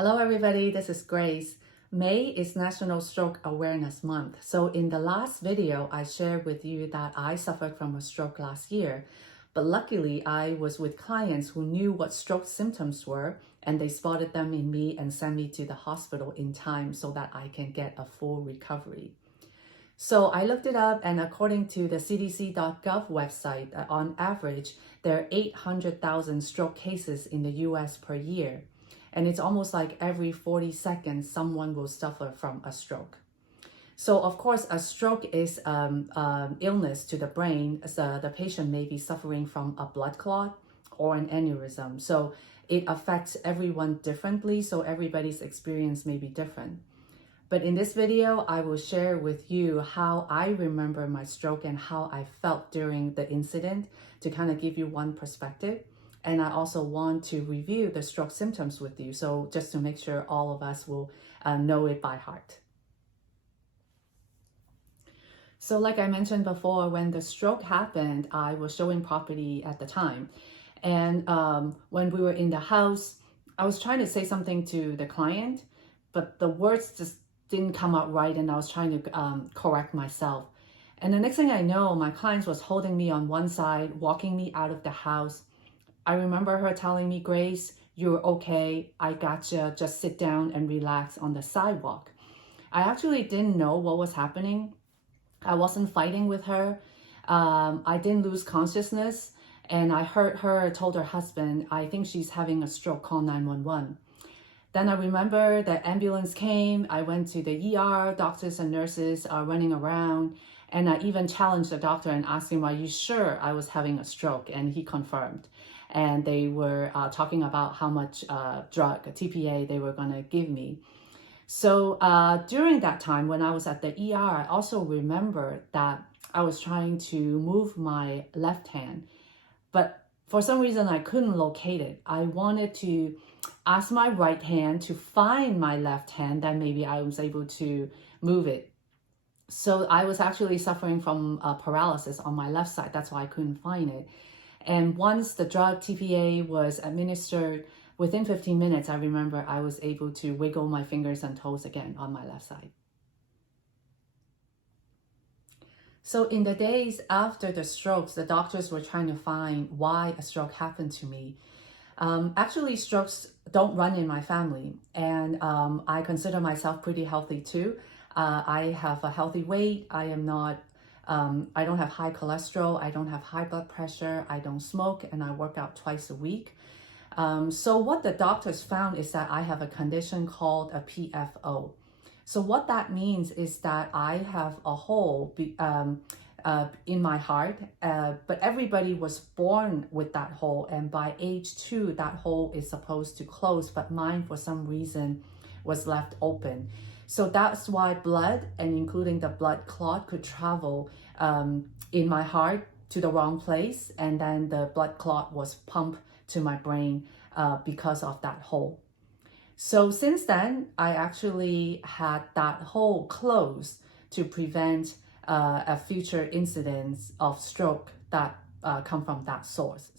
Hello everybody, this is Grace. May is National Stroke Awareness Month. So in the last video, I shared with you that I suffered from a stroke last year. But luckily, I was with clients who knew what stroke symptoms were, and they spotted them in me and sent me to the hospital in time so that I can get a full recovery. So I looked it up, and according to the cdc.gov website, on average, there are 800,000 stroke cases in the US per year. And it's almost like every 40 seconds, someone will suffer from a stroke. So of course, a stroke is illness to the brain. So the patient may be suffering from a blood clot or an aneurysm. So it affects everyone differently. So everybody's experience may be different. But in this video, I will share with you how I remember my stroke and how I felt during the incident to kind of give you one perspective. And I also want to review the stroke symptoms with you. So just to make sure all of us will know it by heart. So like I mentioned before, when the stroke happened, I was showing property at the time. And when we were in the house, I was trying to say something to the client, but the words just didn't come out right, and I was trying to correct myself. And the next thing I know, my client was holding me on one side, walking me out of the house. I remember her telling me, "Grace, you're okay. I gotcha. Just sit down and relax on the sidewalk." I actually didn't know what was happening. I wasn't fighting with her. I didn't lose consciousness. And I heard her told her husband, "I think she's having a stroke, call 911. Then I remember the ambulance came. I went to the ER, doctors and nurses are running around. And I even challenged the doctor and asked him, "Are you sure I was having a stroke?" And he confirmed. And they were talking about how much drug, TPA, they were going to give me. So during that time when I was at the ER, I also remember that I was trying to move my left hand, but for some reason I couldn't locate it. I wanted to ask my right hand to find my left hand, then maybe I was able to move it. So I was actually suffering from paralysis on my left side. That's why I couldn't find it. And once the drug TPA was administered, within 15 minutes, I remember I was able to wiggle my fingers and toes again on my left side. So in the days after the strokes, the doctors were trying to find why a stroke happened to me. Actually, strokes don't run in my family, and I consider myself pretty healthy too. I have a healthy weight. I don't have high cholesterol. I don't have high blood pressure. I don't smoke, and I work out twice a week. So what the doctors found is that I have a condition called a PFO. So what that means is that I have a hole in my heart, but everybody was born with that hole, and by age 2, that hole is supposed to close, but mine for some reason was left open. So that's why blood, and including the blood clot, could travel in my heart to the wrong place, and then the blood clot was pumped to my brain because of that hole. So since then, I actually had that hole closed to prevent a future incidents of stroke that come from that source.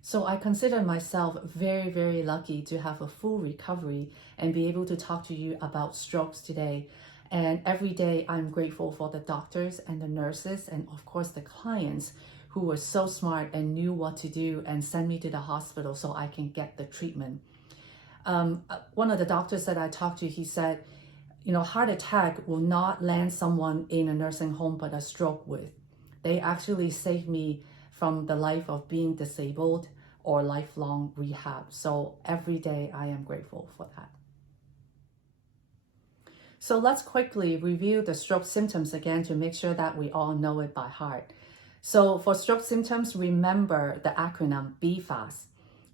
So I consider myself very, very lucky to have a full recovery and be able to talk to you about strokes today. And every day I'm grateful for the doctors and the nurses and of course the clients who were so smart and knew what to do and sent me to the hospital so I can get the treatment. One of the doctors that I talked to, he said, heart attack will not land someone in a nursing home, but a stroke would. They actually saved me from the life of being disabled or lifelong rehab. So every day I am grateful for that. So let's quickly review the stroke symptoms again to make sure that we all know it by heart. So for stroke symptoms, remember the acronym BFAST.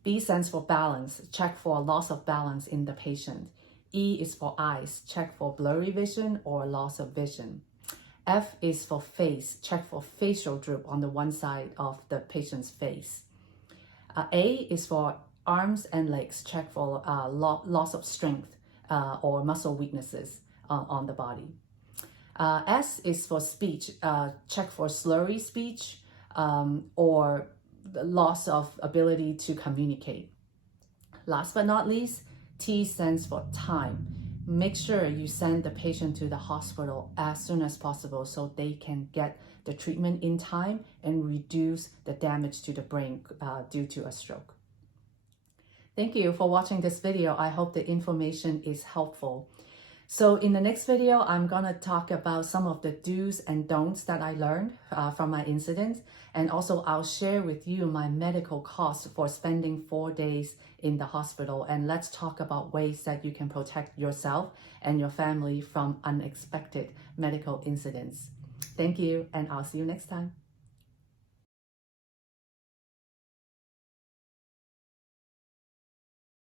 B stands for balance, check for loss of balance in the patient. E is for eyes, check for blurry vision or loss of vision. F is for face, check for facial droop on the one side of the patient's face. A is for arms and legs, check for loss of strength or muscle weaknesses on the body. S is for speech, check for slurry speech or the loss of ability to communicate. Last but not least, T stands for time. Make sure you send the patient to the hospital as soon as possible so they can get the treatment in time and reduce the damage to the brain due to a stroke. Thank you for watching this video. I hope the information is helpful. So in the next video, I'm going to talk about some of the do's and don'ts that I learned from my incidents. And also I'll share with you my medical costs for spending 4 days in the hospital. And let's talk about ways that you can protect yourself and your family from unexpected medical incidents. Thank you, and I'll see you next time.